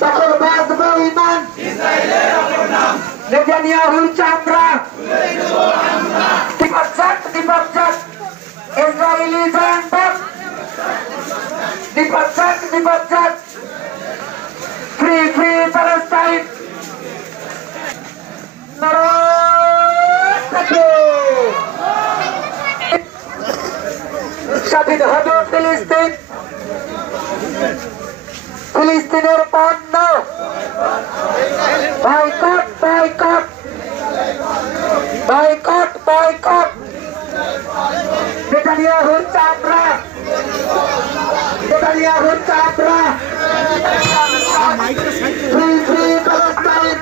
তখন বাঁচবে ইমান। নেতানিয়াহুর চামড়া বিপজ্জনক বিপজ্জনক ইসরায়েলি জয়ন্তক বিপজ্জনক বিপজ্জনক ফ্রি ফ্রি প্যালেস্টাইন। স্বাধীন হবে ফিলিস্তিন, ফিলিস্তিনের পণ্য বয়কট বয়কট বয়কট বয়কট। নেতানিয়াহুর চামড়া নেতানিয়াহুর চামড়া ফ্রি ফ্রি প্যালেস্টাইন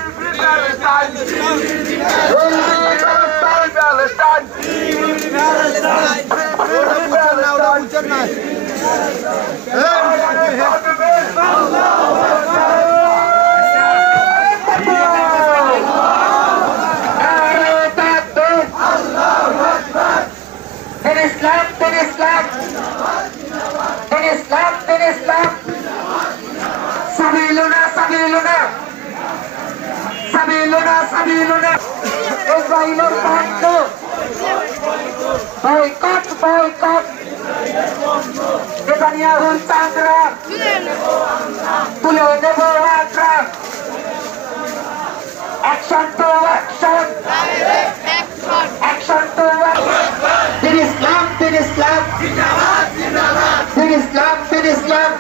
সাবিলুনা সাবিলুনা সাবিলুনা সাবিলুনা ইসরায়েলের পণ্য বয়কট বয়কট। নেতানিয়াহুর চামড়া তুলে নেব আমরা। Action to action action to দিন ইসলাম দিন ইসলাম দিন ইসলাম দিন ইসলাম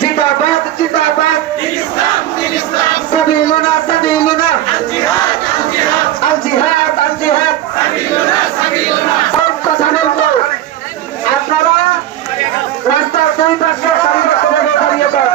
জিন্দাবাদ জিন্দাবাদ। সাবিলুনা সাবিলুনা আল জিহাদ আল জিহাদ। কথা বলবো আপনারা রাস্তার দুই পাশে দাঁড়িয়ে যান।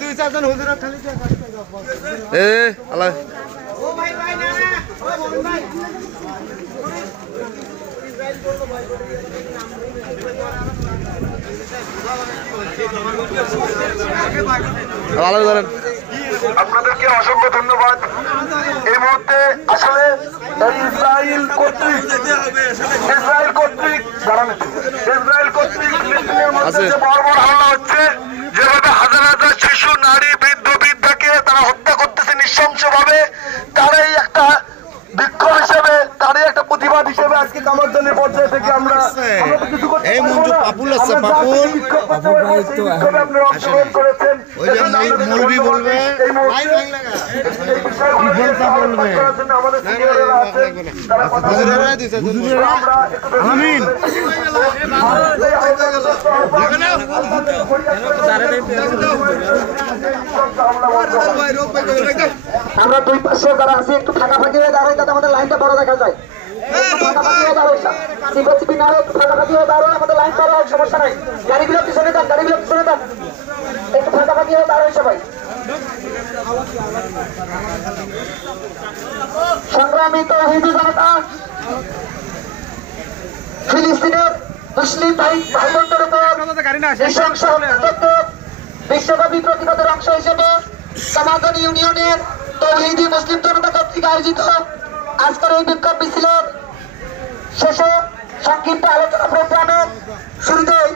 দুই চারজন হুজুর খালি আপনাদেরকে অসংখ্য ধন্যবাদ। এই মুহূর্তে আসলে ইসরায়েল কর্তৃক ফিলিস্তিনের মধ্যে যে বর্বর হামলা হচ্ছে, যেভাবে হাজার হাজার শিশু নারী বৃদ্ধ বৃদ্ধাকে তারা হত্যা করতেছে নৃশংসভাবে, তারাই একটা বিক্ষোভ হিসেবে, তারই একটা প্রতিবাদ হিসেবে আজকে কামারজনের পর্যায়ে থেকে আমরা অংশগ্রহণ করেছেন। আমরা দুই পাশে যারা আছি একটু ফাঁকাফাঁকি হয়ে দাঁড়াই, যাতে আমাদের লাইনটা বড় দেখা যায়। আমাদের লাইন বড় হোক, সমস্যা নাই। গাড়িগুলো পিছনে দেন, গাড়িগুলো পিছনে দেন, একটু ফাঁকাফাঁকি হয়ে দাঁড়াই সবাই। সংগ্রামী তৌহিদি জনতা, ফিলিস্তিনের মুসলিম ভাই বোনদের উপর নৃশংস বিশ্বব্যাপী প্রতিবাদের অংশ হিসেবে কামারগঞ্জ ইউনিয়নের তৌহিদি মুসলিম জনতা কর্তৃক আয়োজিত আজকের এই বিক্ষোভ মিছিলের শেষে সংক্ষিপ্ত আলোচনা প্রোগ্রামের শুরুতেই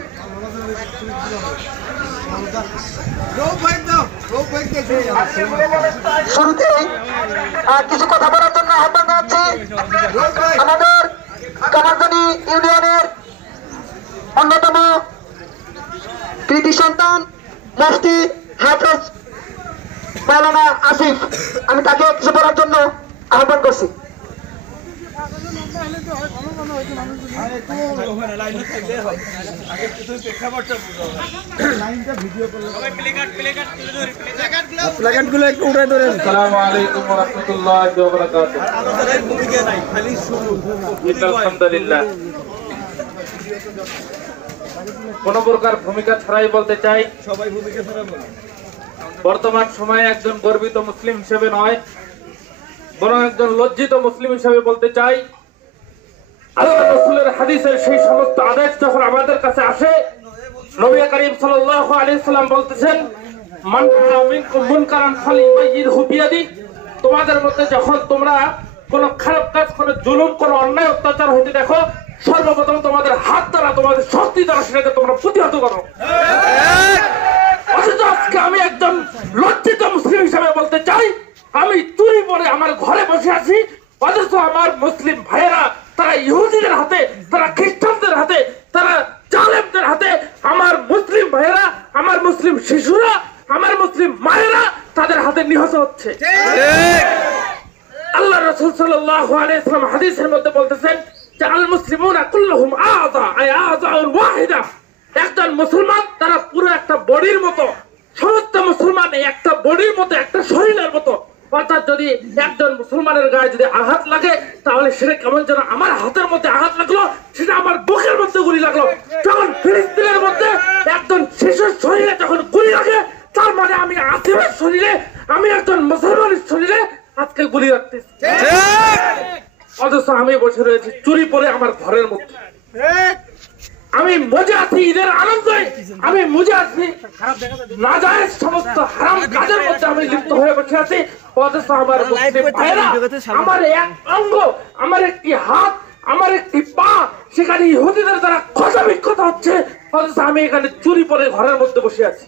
কিছু কথা বলার জন্য আহ্বান জানাচ্ছি আমাদের কামারজনী ইউনিয়নের অন্যতম কৃতি সন্তান মুফতি হাফেজ মাওলানা আসিফ, আমি তাকে কিছু বলার জন্য আহ্বান করছি। আসসালামু আলাইকুম ওয়া রাহমাতুল্লাহি ওয়া বারাকাতুহু। আলহামদুলিল্লাহ, কোন প্রকার ভূমিকা ছাড়াই বলতে চাই, সবাই ভূমিকা ছাড়া বলে, বর্তমান সময়ে একজন গর্বিত মুসলিম হিসেবে নয়, বরং একজন লজ্জিত মুসলিম হিসেবে বলতে চাই, আল্লাহ রাসূলের হাদিসের সেই সমস্ত আদেশ যখন আমাদের কাছে আসে, নবী করিম সাল্লাল্লাহু আলাইহি সাল্লাম বলতেছেন, মান রাআ মিনকুম মুনকারান ফালিয়ুগাইয়িরহু বিয়াদি, তোমাদের মধ্যে যখন তোমরা কোন খারাপ কাজ, কোন জুলুম, কোন অন্যায় অত্যাচার হইতে দেখো, সর্বপ্রথম তোমাদের হাত দ্বারা, তোমাদের শক্তি দ্বারা সেটাকে তোমরা প্রতিহত করো। অথচ আজকে আমি একজন লজ্জিত মুসলিম হিসেবে বলতে চাই, আমি চুরি পরে আমার ঘরে বসে আছি, অথচ আমার মুসলিম ভাইয়েরা তারা ইহুদিদের হাতে, তারা খ্রিস্টানদের হাতে, তারা জালেমদের হাতে, আমার মুসলিম ভাইয়েরা, আমার মুসলিম শিশুরা, আমার মুসলিম মায়েরা তাদের হাতে নিহত হচ্ছে। আল্লাহ রাসূল সাল্লাল্লাহু আলাইহি ওয়াসাল্লাম হাদিসের মধ্যে বলতেছেন যে আল মুসলিমুনা কুল্লুহুম আযা আই আযাউন ওয়াহিদা, একজন মুসলমান তারা পুরো একটা বডির মতো, সমস্ত মুসলমান একটা বডির মতো, একটা শরীরের মতো। অর্থাৎ যদি একজন মুসলমানের গায়ে যদি আঘাত লাগে, তাহলে সেটা কেমন যেন আমার হাতের মধ্যে আঘাত লাগলো, সেটা আমার বুকের মধ্যে গুলি লাগলো। যখন ফিলিস্তিনের মধ্যে একজন শিশুর শরীরে যখন গুলি লাগে, তার মানে আমি আসিফের শরীরে, আমি একজন মুসলমানের শরীরে আজকে গুলি রাখতেছি। অথচ আমি বসে রয়েছি চুরি পরে আমার ঘরের মধ্যে, আমি মজে আছি ঈদের আনন্দে, আমি মজে আছি নাজায়েজ সমস্ত হারাম কাজের মধ্যে আমি লিপ্ত হয়ে বসে আছি। অথচ আমার মুসলিম ভাইরা, আমার এক অঙ্গ, আমার একটি হাত, আমার একটি পা সেখানে ইহুদিদের দ্বারা খোঁজা বিক্ষত হচ্ছে, অথচ আমি এখানে চুরি পরে ঘরের মধ্যে বসে আছি।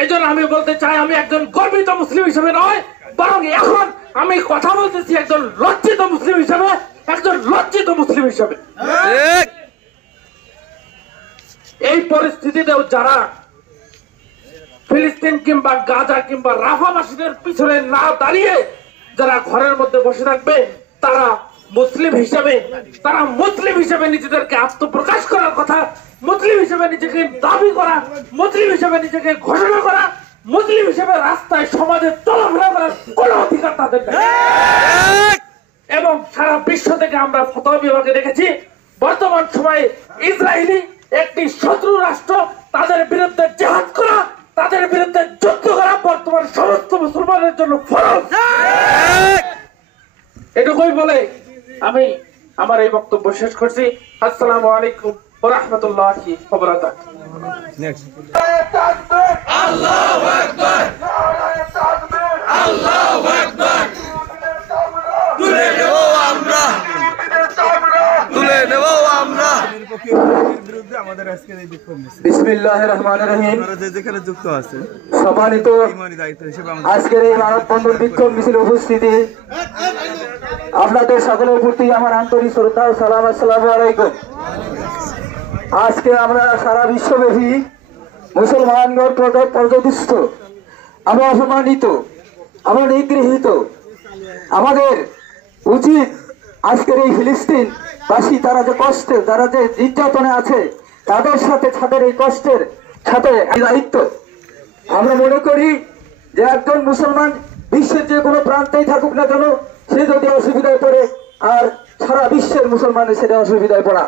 এই জন্য আমি বলতে চাই, আমি একজন গর্বিত মুসলিম হিসেবে নয়, বরং এখন আমি কথা বলতেছি একজন লজ্জিত মুসলিম হিসেবে, একজন লজ্জিত মুসলিম হিসেবে। এই পরিস্থিতিতেও যারা ফিলিস্তিন কিংবা গাজা কিংবা রাফাবাসীদের পিছনে না দাঁড়িয়ে যারা ঘরের মধ্যে বসে থাকবে, তারা মুসলিম হিসেবে নিজেদেরকে আত্মপ্রকাশ করার কথা, মুসলিম হিসেবে নিজেকে দাবি করা, মুসলিম হিসেবে নিজেকে ঘোষণা করা, মুসলিম হিসেবে রাস্তায় সমাজে চলাফেরা করার কোন অধিকার তাদের নেই। এবং সারা বিশ্ব থেকে আমরা ফতোয়া বিভাগে দেখেছি, বর্তমান সময়ে ইসরায়েলি একটি শত্রু রাষ্ট্র, তাদের বিরুদ্ধে জিহাদ করা, তাদের বিরুদ্ধে যুদ্ধ করা বর্তমান সমস্ত মুসলমানের জন্য ফরজ। এটুকুই বলে আমি আমার এই বক্তব্য শেষ করছি। আসসালামু আলাইকুম ওয়া রাহমাতুল্লাহি ওয়া বারাকাতুহু। আল্লাহু আকবার, আল্লাহু আকবার, তুলে নেব আমরা, তুলে নেব আমরা। বিসমিল্লাহির রহমানির রহিম। সম্মানিত আজকের এই মানববন্ধন বিক্ষোভ মিছিলে উপস্থিতি আপনাদের সকলের প্রতি আমার আন্তরিক শ্রদ্ধা ও সালাম। আসসালামু আলাইকুম। আজকে আমরা সারা বিশ্বব্যাপী মুসলমানগণ পর্যদুষ্ট, আমরা অপমানিত, আমরা নিগৃহীত। আমাদের উচিত আজকের এই ফিলিস্তিনবাসী তারা যে কষ্টে, তারা যে নির্যাতনে আছে, তাদের সাথে তাদের এই কষ্টের সাথে দায়িত্ব। আমরা মনে করি যে একজন মুসলমান বিশ্বের যে কোনো প্রান্তেই থাকুক না কেন, সে যদি অসুবিধায় পড়ে, আর সারা বিশ্বের মুসলমানের সেটা অসুবিধায় পড়া,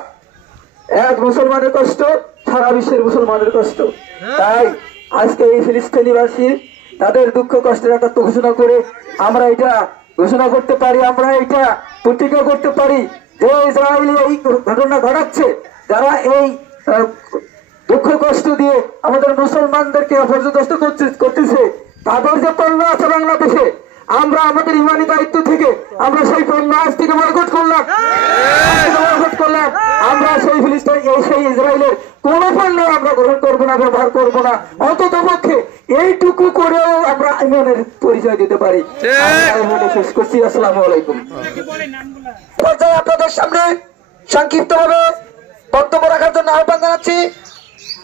এক মুসলমানের কষ্ট সারা বিশ্বের মুসলমানের কষ্ট। তাই আজকে এই ফিলিস্তিনিবাসী তাদের দুঃখ কষ্টের একটা ঘোষণা করে আমরা এটা ঘোষণা করতে পারি, আমরা এটা প্রতিজ্ঞা করতে পারি যে ইসরায়েল এই ঘটনা ঘটাচ্ছে, যারা এই দুঃখ কষ্ট দিয়ে আমাদের মুসলমানদেরকে অপর্যদস্ত করতেছে, তাদের যে পণ্য আছে বাংলাদেশে, আমরা আমাদের ইমানি দায়িত্ব থেকে আমরা সেই পণ্য আজ থেকে বয়কট করলাম। আমরা সেই ইসরায়েলের কোন পণ্য আমরা গ্রহণ করবো না, ব্যবহার করবো না। অন্তত পক্ষে এইটুকু করেও আমরা ইমানের পরিচয় দিতে পারি। আমি বলে শেষ করছি, আসসালামু আলাইকুম। পর্যায়ে আপনাদের সামনে সংক্ষিপ্তভাবে বক্তব্য রাখার জন্য আহ্বান জানাচ্ছি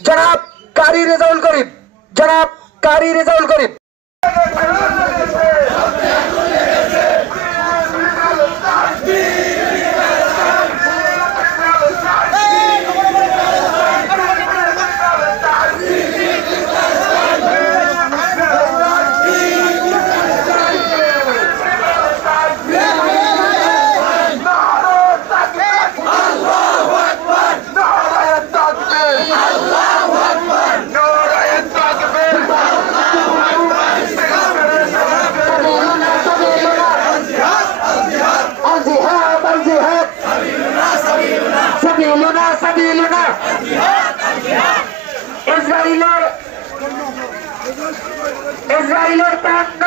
জনাব কারি রেজাউল করিম। জনাব কারি রেজাউল করিম। ইসরায়েলের কাণ্ড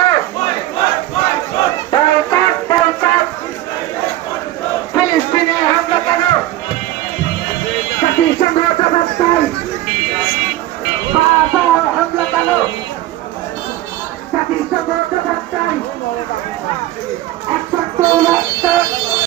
ফিলিস্তিনে হামলা কেন? জাতিসংঘ জবাব চাই। হামলা কেন? জাতিসংঘ জবাব চাই। 1 সেপ্টেম্বর